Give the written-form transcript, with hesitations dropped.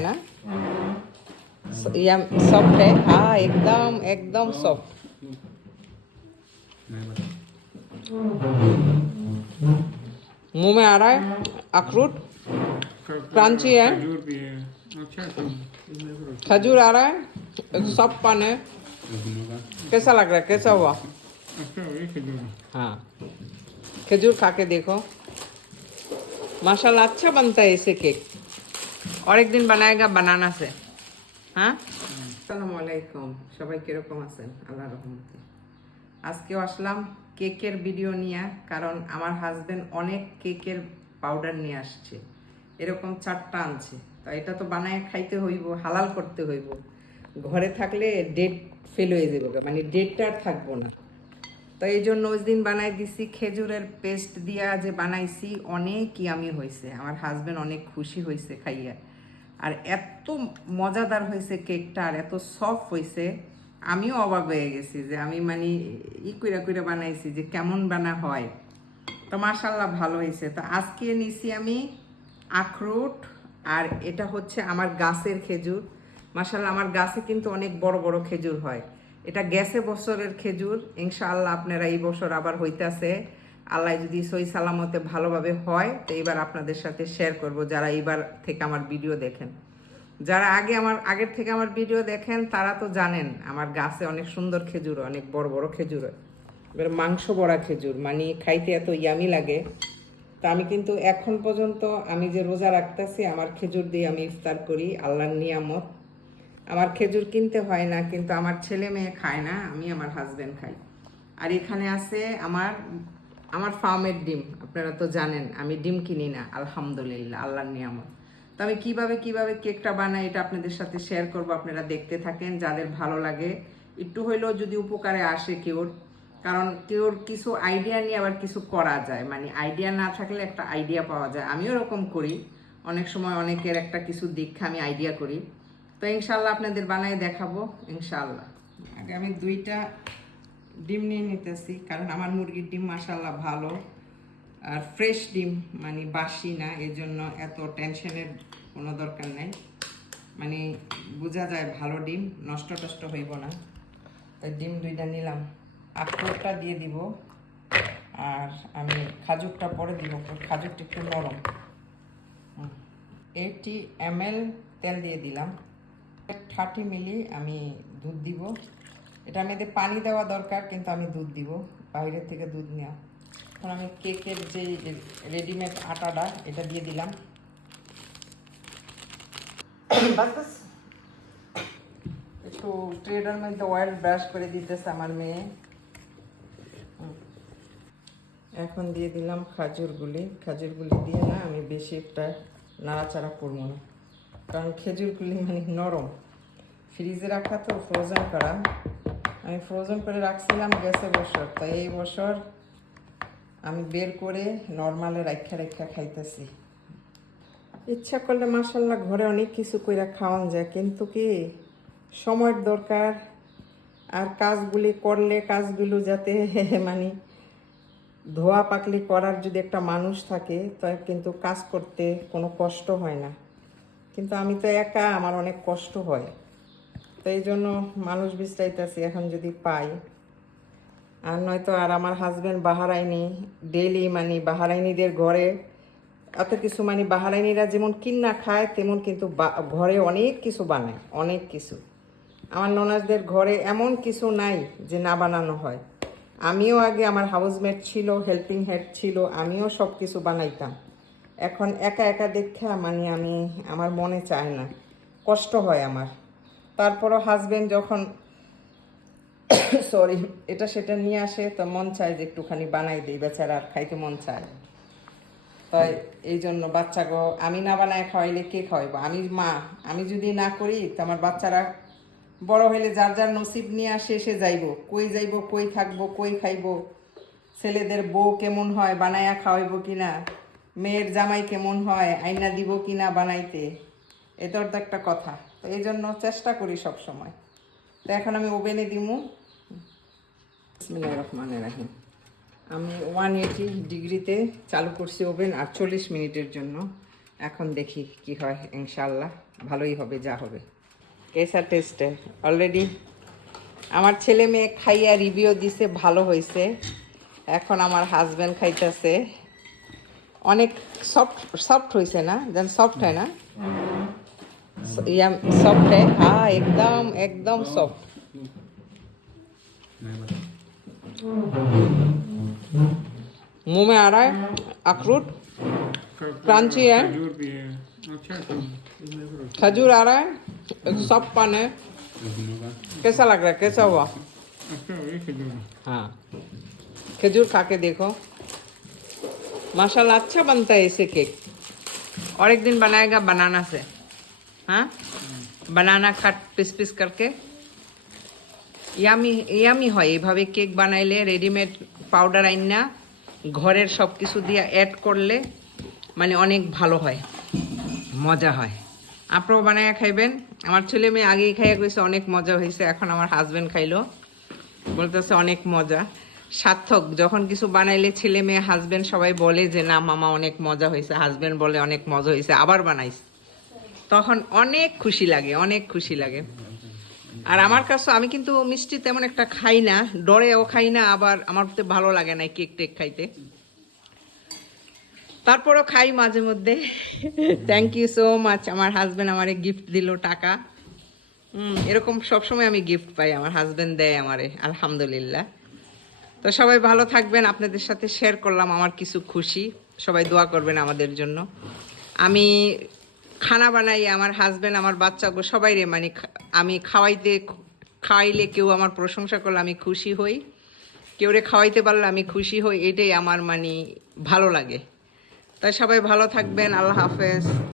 ना सॉफ्ट है। हाँ एकदम एकदम सॉफ्ट। मुंह में आ रहा है अखरोट, क्रंची है, खजूर आ रहा है, एक सॉफ्ट पान है। कैसा लग रहा है, कैसा हुआ? हाँ खजूर खा के देखो, माशाल्लाह अच्छा बनता है इसे केक। और एक दिन बनाएगा बनाना से। हाँ আসসালামু আলাইকুম, সবাই কিরকম আছেন? আল্লাহ রহমতে আজকেও আসলাম কেকের ভিডিও নিয়ে, কারণ আমার হাজবেন্ড অনেক কেকের পাউডার নিয়ে আসছে, এরকম 4টা আনছে। তো এটা তো বানায় খাইতে হইব, হালাল করতে হইব। ঘরে থাকলে ডেট ফেল হয়ে যাবে, মানে ডেটটা আর থাকবো না। তো এই জন্য ওই দিন বানাই দিছি খেজুরের পেস্ট দিয়া, যে বানাইছি অনেক ইয়ামি হয়েছে। আমার হাজবেন্ড অনেক খুশি হয়েছে খাইয়া। আর এত মজাদার হয়েছে কেকটা, আর এত সফট হয়েছে, আমিও অবাক হয়ে গেছি যে আমি মানে কইরা কইরা বানাইছি যে কেমন বানা হয়। তো মাশাল্লাহ ভালো হয়েছে। তো আজকে নিছি আমি আখরোট, আর এটা হচ্ছে আমার গাছের খেজুর। মাশাল্লাহ আমার গাছে কিন্তু অনেক বড় বড় খেজুর হয়। এটা গেছে বছরের খেজুর, ইনশাআল্লাহ আপনারা এই বছর আবার হইতাছে। আল্লাহ যদি সই সালামতে ভালোভাবে হয় তো এবার আপনাদের সাথে শেয়ার করব, যারা এইবার থেকে আমার ভিডিও দেখেন। যারা আগের থেকে আমার ভিডিও দেখেন তারা তো জানেন আমার গাছে অনেক সুন্দর খেজুর, অনেক বড় বড় খেজুর হয়। এবার মাংস বড়া খেজুর, মানে খাইতে এত ইয়ামি লাগে। তা আমি কিন্তু এখন পর্যন্ত আমি যে রোজা রাখতেছি, আমার খেজুর দিয়ে আমি ইফতার করি, আল্লাহর নিয়ামত। আমার খেজুর কিনতে হয় না, কিন্তু আমার ছেলে মেয়ে খায় না, আমি আমার হাজবেন্ড খাই। আর এখানে আছে আমার ফার্মের ডিম। আপনারা তো জানেন আমি ডিম কিনি না, আলহামদুলিল্লাহ, আল্লাহর নিয়ামত। তো আমি কিভাবে কেকটা বানাই এটা আপনাদের সাথে শেয়ার করব, আপনারা দেখতে থাকেন। যাদের ভালো লাগে একটু হইলেও যদি উপকারে আসে কেউর, কারণ কেউর কিছু আইডিয়া নিয়ে আবার কিছু করা যায়, মানে আইডিয়া না থাকলে একটা আইডিয়া পাওয়া যায়। আমিও এরকম করি, অনেক সময় অনেকের একটা কিছু দীক্ষা আমি আইডিয়া করি। তো ইনশাল্লাহ আপনাদের বানাই দেখাবো ইনশাল্লাহ। আগে আমি 2টা ডিম নিয়ে নিতেছি, কারণ আমার মুরগির ডিম মাশাল্লাহ ভালো, আর ফ্রেশ ডিম, মানে বাসি না, এই জন্য এত টেনশনের কোনো দরকার নেই। মানে বোঝা যায় ভালো ডিম, নষ্ট টষ্ট হইব না। তাই ডিম 2টা নিলাম। আখরোটটা দিয়ে দিব, আর আমি খাজুরটা পরে দিব, খাজুরটা একটু নরম। 80 ml তেল দিয়ে দিলাম। 30 মিলি আমি দুধ দিব। এটা আমি এতে পানি দেওয়া দরকার, কিন্তু আমি দুধ দিব, বাইরের থেকে দুধ নেওয়া। এখন আমি কেকের যে রেডিমেড আটাটা এটা দিয়ে দিলাম। একটু ট্রেডার মধ্যে অয়েল ব্রাশ করে দিতেছে আমার মেয়ে। এখন দিয়ে দিলাম খাজুরগুলি দিয়ে না আমি বেশি একটা নাড়াচাড়া করবো না, কারণ খেজুরগুলি মানে নরম, ফ্রিজে রাখা তো, ফ্রোজেন করা। আমি ফ্রোজেন করে রাখছিলাম গেছে বছর, তাই এই বছর আমি বের করে নর্মালে রাখা খাইতেছি। ইচ্ছা করলে মাশাল্লাহ ঘরে অনেক কিছু কইরা খাওয়ান যায়, কিন্তু কি সময়ের দরকার। আর কাজগুলি করলে কাজগুলো যাতে মানে ধোয়া পাকলি করার যদি একটা মানুষ থাকে, তাই কিন্তু কাজ করতে কোনো কষ্ট হয় না। কিন্তু আমি তো একা, আমার অনেক কষ্ট হয়। তো এই জন্য মানুষ বিশ্রাইতেছি এখন যদি পাই। আর নয়তো, আর আমার হাজব্যান্ড বাহারাইনি, ডেইলি মানে বাহারাইনিদের ঘরে এত কিছু, মানে বাহারাইনিরা যেমন কিন্না খায় তেমন কিন্তু ঘরে অনেক কিছু বানায়, অনেক কিছু। আমার ননাসদের ঘরে এমন কিছু নাই যে না বানানো হয়। আমিও আগে, আমার হাউসমেট ছিল, হেল্পিং হেড ছিল, আমিও সব কিছু বানাইতাম। এখন একা একা দেখা মানে আমার মনে চায় না, কষ্ট হয় আমার। তারপরও হাজব্যান্ড যখন সরি এটা সেটা নিয়ে আসে, তো মন চায় যে একটুখানি বানাই দিই, বেচারা আর খাইতে মন চায়। তাই এই জন্য বাচ্চাগো আমি না বানায় খাওয়াইলে কে খাওয়াইবো? আমি মা, আমি যদি না করি তো আমার বাচ্চারা বড় হইলে যার যার নসিব নিয়ে আসে এসে যাইবো, কই থাকবো, কই খাইবো। ছেলেদের বউ কেমন হয়, বানায়া খাওয়াইবো কিনা, মেয়ের জামাই কেমন হয়, আইনা দিব কিনা বানাইতে, এটার তো একটা কথা। তো এই জন্য চেষ্টা করি সব সময়। তো এখন আমি ওভেনে দিমু। বিসমিল্লাহির রহমানির রহিম। আমি 180 ডিগ্রিতে চালু করছি ওভেন, আর 40 মিনিটের জন্য। এখন দেখি কি হয় ইনশাল্লাহ। ভালোই হবে যা হবে। কেসা টেস্টে অলরেডি আমার ছেলে মেয়ে খাইয়া রিভিউ দিছে ভালো হয়েছে। এখন আমার হাজব্যান্ড খাইতেছে। অনেক সফট সফট হয়েছে না, যেন সফট হয় না, सॉफ्ट है हाँ एकदम एकदम सॉफ्ट। मुंह में आ रहा है अखरोट, क्रंची है, खजूर आ रहा है, एक सॉफ्ट पान है। कैसा लग रहा है, कैसा हुआ? हाँ खजूर खा के देखो, माशाल्लाह अच्छा बनता है ऐसे केक। और एक दिन बनाएगा बनाना से, हाँ बनाना কাট পিস পিস करके ইয়ামি ইয়ামি হয়। এইভাবে কেক বানাইলে রেডিমেড পাউডার আইনা ঘরের সব কিছু দিয়ে অ্যাড করলে মানে অনেক ভালো হয়, মজা হয়। আপনারাও বানায়া খাইবেন। আমার ছেলে মেয়ে আগেই খাইয়া গেছে, অনেক মজা হয়েছে। এখন আমার হাজব্যান্ড খাইলো, বলতেছে অনেক মজা। সার্থক যখন কিছু বানাইলে ছেলে মেয়ে হাজব্যান্ড সবাই বলে যে না মামা অনেক মজা হয়েছে, হাজব্যান্ড বলে অনেক মজা হয়েছে, আবার বানাইস, তখন অনেক খুশি লাগে, অনেক খুশি লাগে। আর আমার কাছে আমি কিন্তু মিষ্টি তেমন একটা খাই না, ডরেও খাই না, আবার আমার তো ভালো লাগে না কেক টেক খাইতে, তারপরও খাই মাঝে মধ্যে। Thank you so much. আমার হাজব্যান্ড আমারে গিফট দিল টাকা। এরকম সবসময় আমি গিফট পাই, আমার হাজব্যান্ড দেয় আমারে, আলহামদুলিল্লাহ। তো সবাই ভালো থাকবেন, আপনাদের সাথে শেয়ার করলাম আমার কিছু খুশি। সবাই দোয়া করবেন আমাদের জন্য। আমি খানা বানাই, আমার হাজব্যান্ড আমার বাচ্চাকে সবাই রে মানে আমি খাওয়াইলে কেউ আমার প্রশংসা করলে আমি খুশি হই, কেউ রে খাওয়াইতে পারলে আমি খুশি হই, এটাই আমার মানে ভালো লাগে। তাই সবাই ভালো থাকবেন, আল্লাহ হাফেজ।